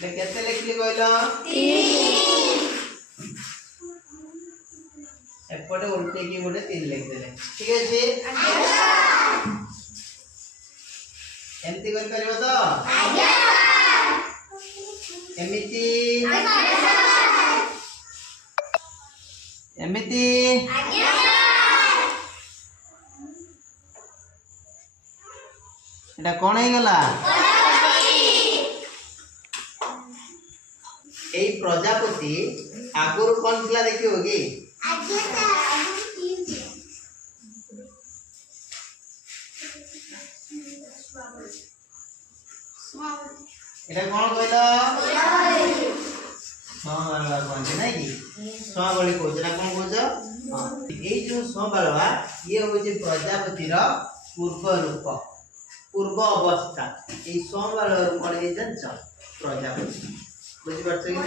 ले केते लिखली कहलो 3 एपटे उल्टे की गोटे 3 लिख देले ठीक है जी एमती कर परिबो तो आज्ञा एमिति एमिति आज्ञा एटा कोन हे गला एई प्रजापति आगुर कोन थिला देखियो की आज्ञा एटा कोन कहलो स्वाबालवा कोन नै की स्वाबली को जेटा कोन कहजो हां एई जो स्वाबालवा ये हो जे प्रजापति रो पूर्व रूप पूर्व अवस्था एई स्वाबालवा कोन हे जन्छ प्रजापति बुझि परछ कि